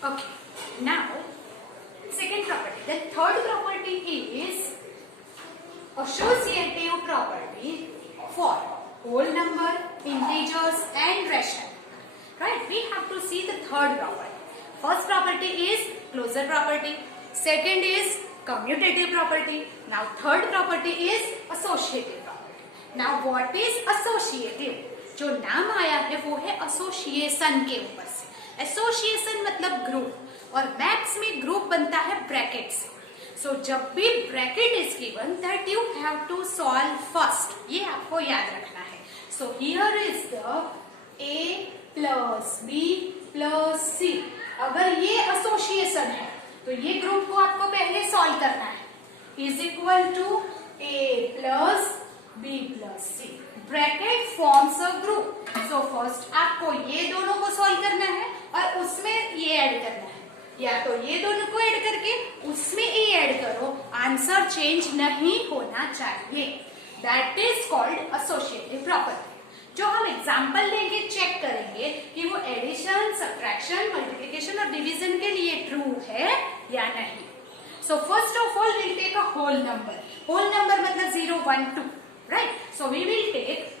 Okay, now second property. The third property is associative property for whole number, integers and rational. Right? We have to see the third property. First property is closure property. Second is commutative property. Now third property is associative property. Now what is associative? जो नाम आया है वो है association के ऊपर से. Association मतलब ग्रुप, और मैथ्स में ग्रुप बनता है ब्रैकेट से. सो जब भी bracket is given that you have to solve first, ये आपको याद रखना है. So here is the A plus B plus C. अगर ये एसोसिएशन है तो ये ग्रुप को आपको पहले सॉल्व करना है. Is equal to A plus B plus C. Bracket forms a group. So first आपको ये दोनों को सॉल्व करना है और उसमें ये ऐड करना है, या तो ये दोनों को ऐड करके उसमें ए ऐड करो. आंसर चेंज नहीं होना चाहिए. That is called associative property. जो हम एग्जाम्पल लेंगे, चेक करेंगे कि वो एडिशन, सब्ट्रैक्शन, मल्टीप्लिकेशन और डिवीजन के लिए ट्रू है या नहीं. So first of all will take a whole number. Whole number मतलब 0, 1, 2, right. So we will take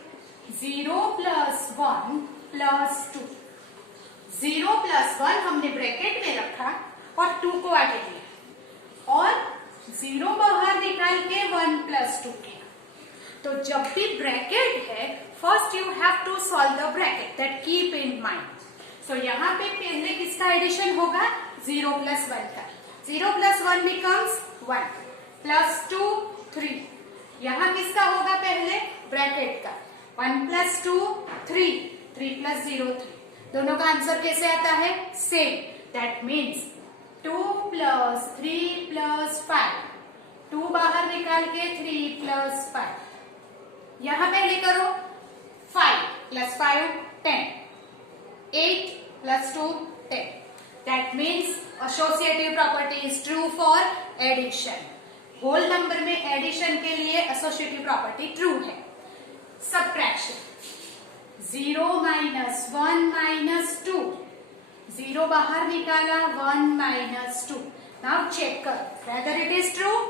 0 plus 1 plus 2. 0 plus 1 हमने ब्रैकेट में रखा और 2 को आगे लिया और 0 बाहर निकाल के 1 plus 2 किया. तो जब भी ब्रैकेट है, first you have to solve the bracket. That keep in mind. So यहाँ पे पहले किसका एडिशन होगा? 0 plus 1 का. 0 plus 1 becomes 1 plus 2 3. यहाँ किसका होगा पहले? ब्रैकेट का. 1 plus 2 3. 3 plus 0 3. दोनों का आंसर कैसे आता है? Same. That means 2 plus 3 plus 5. 2 बाहर निकाल के 3 plus 5. यहां पहले करो. 5 plus 5 10. 8 plus 2 10. That means associative property is true for addition. Whole number में एडिशन के लिए एसोसिएटिव प्रॉपर्टी ट्रू है. Subtraction 0 minus 1 minus 2. 0 बाहर निकाला, 1 minus 2. नाउ चेक कर whether it is true.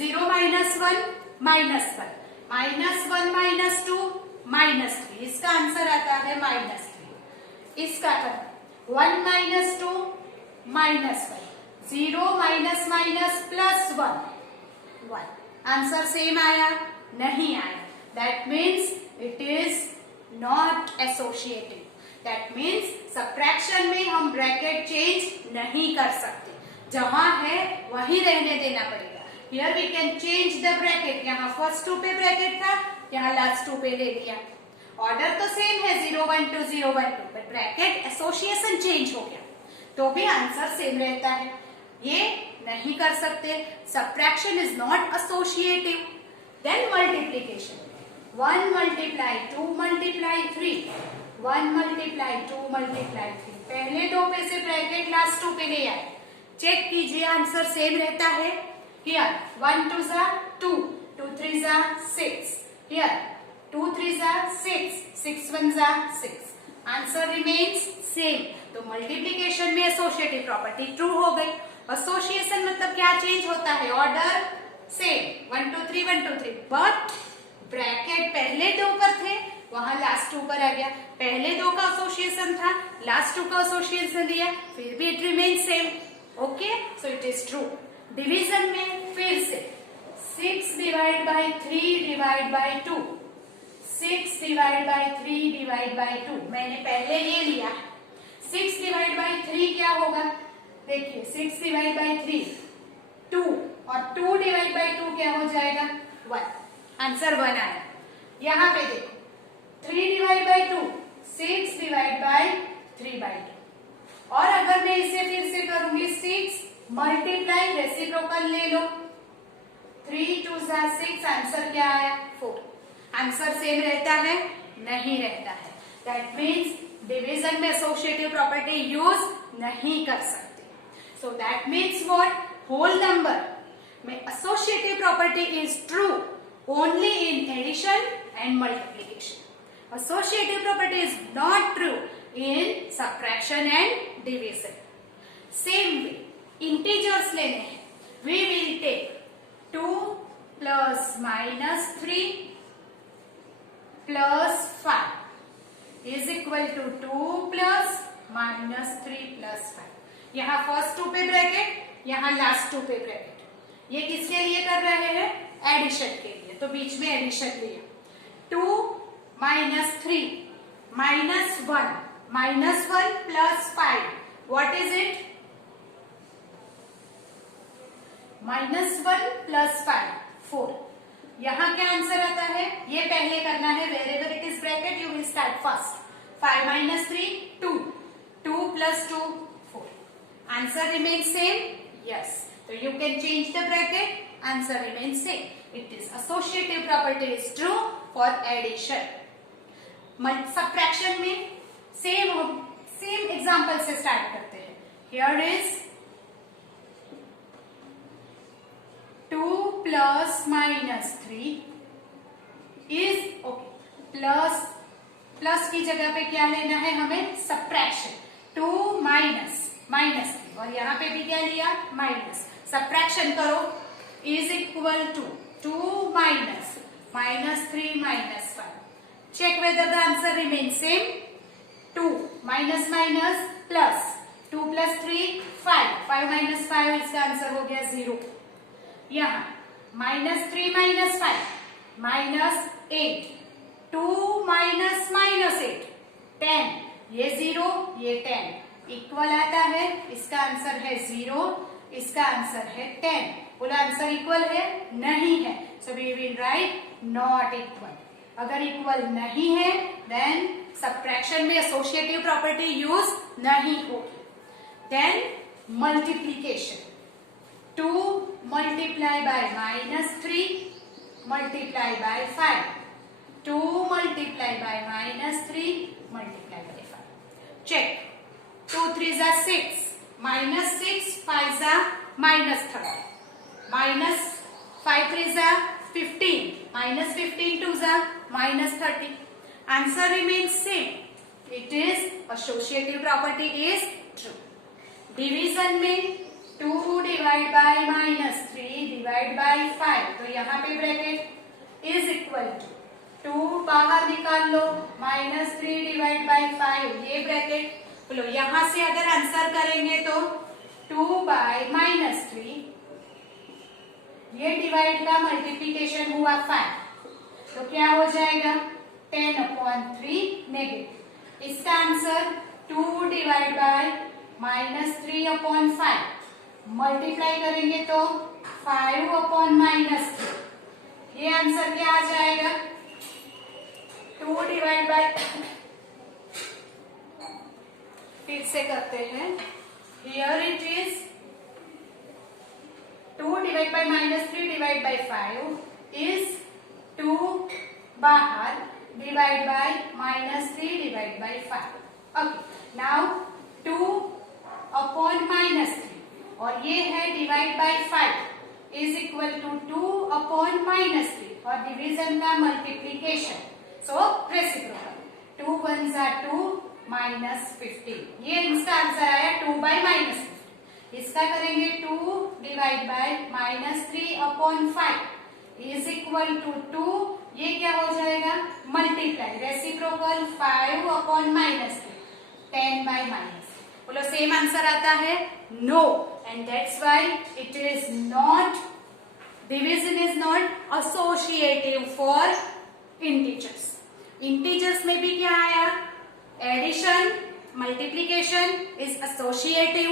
0 minus 1 minus 1. minus 1 minus 2 minus 3. इसका answer आता है minus 3. इसका कर 1 minus 2 minus 1. 0 minus minus plus 1 1. Answer same आया? नहीं आया. That means it is not associative. That means subtraction में हम ब्रैकेट चेंज नहीं कर सकते. जहां है वहीं रहने देना पड़ेगा. Here we can change the bracket. यहाँ फर्स्ट 2 पे ब्रैकेट था, यहाँ लास्ट 2 पे ले लिया. ऑर्डर तो सेम है 0 1 2 0 1 2, बट ब्रैकेट एसोसिएशन चेंज हो गया तो भी आंसर सेम रहता है. ये नहीं कर सकते. Subtraction is not associative. Then multiplication 1 multiply 2 multiply 3. 1 multiply 2 multiply 3. पहले 2 पे से ब्रैकेट लास्ट 2 पे ले आए. चेक कीजिए आंसर सेम रहता है. हियर 1 2 जा 2, 2 3 जा 6. हियर 2 3 जा 6, 6 1 जा 6. Answer remains same. तो मल्टीप्लिकेशन में एसोसिएटिव प्रॉपर्टी ट्रू हो गई. एसोसिएशन मतलब क्या चेंज होता है? ऑर्डर सेम 1 2 3 1 2 3, बट ब्रैकेट पहले 2 पर थे, वहां लास्ट 2 पर आ गया. पहले 2 का एसोसिएशन था, लास्ट 2 का एसोसिएशन दिया, फिर भी it remain same. Okay, so it is true. Division में फिर से 6 divide by 3 divide by 2. 6 divide by 3 divide by 2 मैंने पहले ये लिया. 6 डिवाइड बाई 3 क्या होगा? देखिए 6 डिवाइड बाई 3 2, और 2 डिवाइड बाई 2 क्या हो जाएगा? 1. आंसर 1 आया. यहाँ पे देखो 3 divide by 2 6 divide by 3 by 2. और अगर मैं इसे फिर से करूंगी 6 मल्टीप्लाई रेसिप्रोकल ले लो. 3 2 6. आंसर क्या आया? 4. आंसर सेम रहता है? नहीं रहता है. दैट मीन्स डिवीजन में एसोसिएटिव प्रॉपर्टी यूज नहीं कर सकते. So that means what? Whole number में associative property is true only in addition and multiplication. Associative property is not true in subtraction and division. Same way integers लेने हैं, we will take 2 plus minus 3 plus 5 is equal to 2 plus minus 3 plus 5। यहाँ first 2 पे bracket, यहाँ last 2 पे bracket. ये किसके लिए कर रहे हैं? एडिशन के लिए, तो बीच में एडिशन लिया। 2 minus 3 minus 1 plus 5, what is it? -1 plus 5 4। यहाँ क्या आंसर आता है? ये पहले करना है, wherever it is bracket you will start first. 5 minus 3 2, 2 plus 2 4। Answer remains same? Yes. So you can change the bracket, answer remains same. It is associative property is true for addition. Subtraction में same example से start करते हैं। Here is 2 plus minus 3 is okay plus की जगह पे क्या लेना है हमें? सब्ट्रैक्शन। 2 माइनस 3 और यहाँ पे भी क्या लिया? माइनस। सब्ट्रैक्शन करो, is equal to 2 minus 3 minus 5। Check whether the answer remain same. 2 minus minus plus 2 plus 3 5 minus 5, इसका आंसर हो गया 0। यहाँ -3 माइनस 5 माइनस 8, 2 माइनस माइनस 8 10, ये 0 ये 10 इक्वल आता है, इसका आंसर है 0, इसका आंसर है 10। बोला आंसर इक्वल है? नहीं है, so we will write not equal. अगर इक्वल नहीं है देन सब्ट्रैक्शन में एसोसिएटिव प्रॉपर्टी यूज नहीं होगी। Then multiplication, 2 multiply by -3 multiply by 5, 2 multiply by -3 multiply by 5. Check. 2 3s are 6, -6 5s are -30, -5 3s are 15, -15 2s are -30. Answer remains same. It is associative property is true. Division में 2 divide by -3 divide by 5, तो यहाँ पे bracket is equal to 2 बाहर निकाल लो, -3 divide by 5 ये bracket. बोलो यहां से अगर आंसर करेंगे तो 2 बाय -3, ये डिवाइड का मल्टीप्लीकेशन हुआ 5, तो क्या हो जाएगा? 10/3 नेगेटिव। इसका आंसर 2 डिवाइड बाय -3/5 मल्टीप्लाई करेंगे तो 5/-3, ये आंसर क्या आ जाएगा? 2 डिवाइड बाय, फिर से करते हैं। Here it is 2 divide by -3 divide by 5 is 2 बाहर divide by -3 divide by 5। Okay, now 2/-3 और ये है divide by 5 is equal to 2/-3 और डिवीजन का multiplication, so reciprocal. 2 1s are 2 -15, ये इसका आंसर आया 2 बाय -15। इसका करेंगे 2 divide by -3/5 is equal to 2, ये क्या हो जाएगा? Multiply reciprocal 5/-3 10 by -। बोलो सेम आंसर आता है? No, and that's why it is not, division is not associative for integers. Integers में भी क्या आया? Addition, multiplication is associative,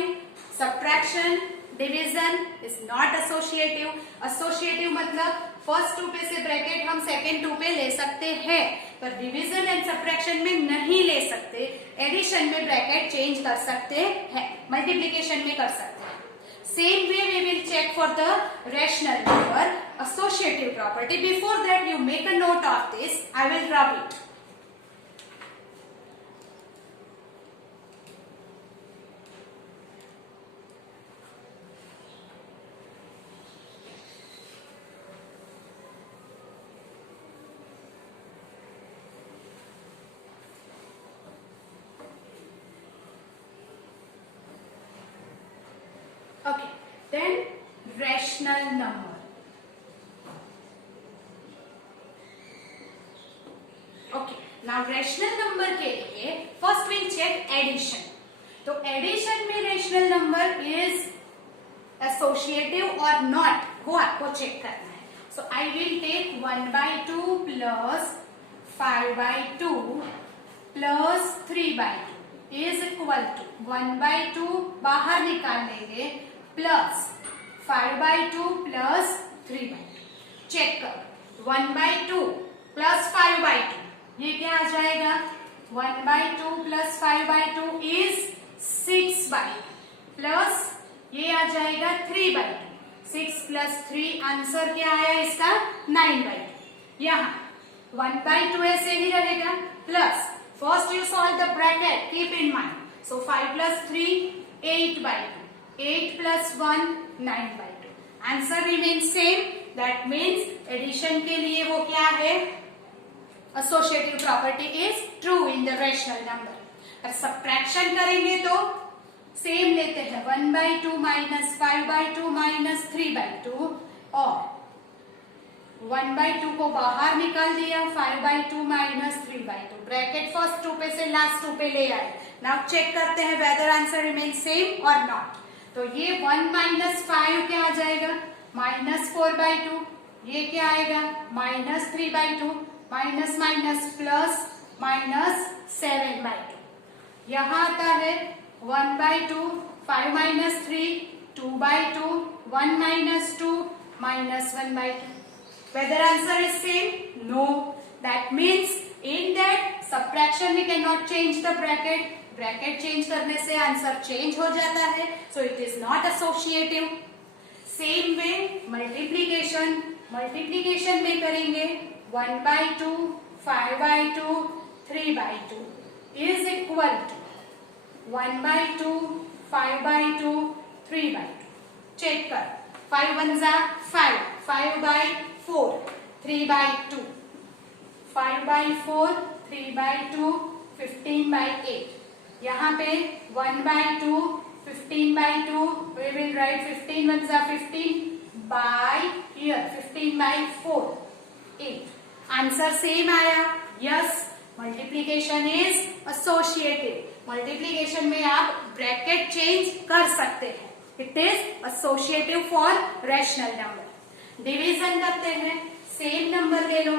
subtraction, division is not associative. Associative मतलब फर्स्ट 2 पे से ब्रैकेट हम सेकेंड 2 पे ले सकते हैं, पर डिवीजन एंड सब्ट्रैक्शन में नहीं ले सकते। एडिशन में ब्रैकेट चेंज कर सकते हैं, मल्टीप्लीकेशन में कर सकते हैं। Same way we will check for the rational number associative property. Before that you make a note of this. I will rub it. Okay, then rational number. Okay, now rational number के लिए first we'll check addition. तो addition में rational number is associative or not, वो आपको check करना है. So I will take 1/2 plus 5/2 plus 3/2 is equal to 1/2 बाहर निकाल लेंगे प्लस 5/2 प्लस 3/2. चेक करो 1/2 प्लस 5/2 ये क्या आ जाएगा. 1/2 प्लस 5/2 इज 6/2 प्लस ये आ जाएगा 3/2. 6 प्लस 3 आंसर क्या आया इसका 9/2. यहाँ 1/2 ऐसे ही रहेगा plus first you solve the bracket, keep in mind. So 5 plus 3 8/2. 8 plus 1 9/2. Answer remain same. That means addition के लिए वो क्या है, associative property is true in the rational number. और सब्ट्रैक्शन करेंगे तो सेम लेते हैं 1/2 माइनस 5/2 माइनस 3/2 और 1/2 को बाहर निकाल दिया 5/2 माइनस 3/2. ब्रैकेट फर्स्ट 2 पे से लास्ट 2 पे ले आए. नाउ चेक करते हैं वेदर आंसर रिमेन सेम और नॉट. तो ये 1 माइनस 5 क्या आ जाएगा माइनस 4/2. ये क्या आएगा minus 3/2. Minus minus plus minus 7/2. यहाँ आता है 1/2 5 minus 3 2/2 1 minus 2 minus 1/2. Whether answer is same? No. That means in that subtraction we cannot change the bracket. Bracket change करने से आंसर चेंज हो जाता है. So it is not associative. Same way multiplication. Multiplication में करेंगे 1/2 5/2 3/2 is equal to 1/2 5/2 3/2. Check कर 5 1 जा 5 5/4 3/2 5/4 3/2 15/8. यहाँ पे 1/2 15/2 we will write 15 1 जा 15 by here 15/4 8. आंसर सेम आया. Yes multiplication is associative. Multiplication में आप ब्रैकेट चेंज कर सकते हैं. It is associative for rational number. Division करते हैं. सेम नंबर ले लो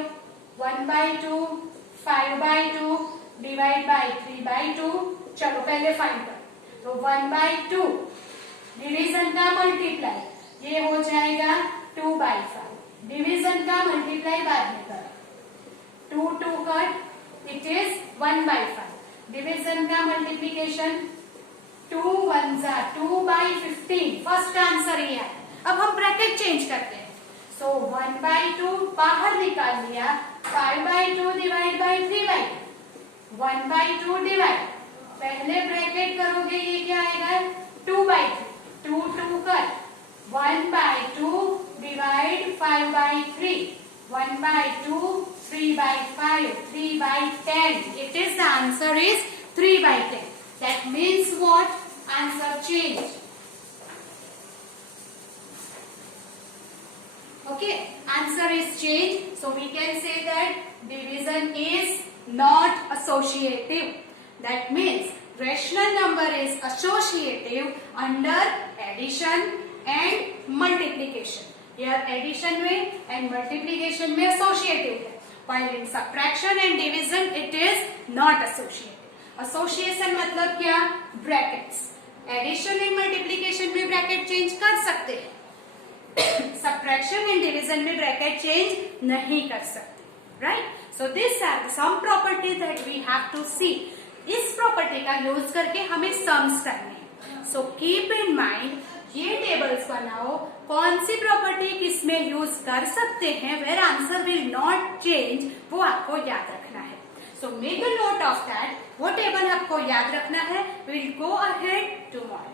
1/2 5/2 डिवाइड बाई 3/2. चलो पहले फाइंड कर. तो 1/2 डिवीजन का मल्टीप्लाई ये हो जाएगा 2/5. डिवीजन का मल्टीप्लाई बाद में कर 2 2 कट इट इज 1/5. डिवीजन का मल्टीप्लीकेशन 2 1 जा 2/15. फर्स्ट आंसर ये है. अब हम ब्रैकेट चेंज करते हैं. सो 1/2 बाहर निकाल लिया 5/2 डिवाइड बाई 3/2. 1/2 डिवाइड पहले ब्रैकेट करोगे ये क्या आएगा 2/3. 2 2 कर 1/2 divide 5/3. 1/2 3/5 3/10. It is the answer is 3/10. That means what? Answer change. Okay, answer is change. So we can say that division is not associative. That means rational number is associative under addition and multiplication. Here addition में and multiplication में associative है. While in subtraction and division it is not associative. Association मतलब क्या? Brackets. Addition and multiplication में bracket change कर सकते हैं. Subtraction and division में bracket change नहीं कर सकते. Right? So these are some properties that we have to see. इस प्रॉपर्टी का यूज करके हमें सम्स करने हैं. सो कीप इन माइंड ये टेबल्स बनाओ कौन सी प्रॉपर्टी किस में यूज कर सकते हैं where answer will not change वो आपको याद रखना है. So make a note of that. वो टेबल आपको याद रखना है. Will go ahead tomorrow.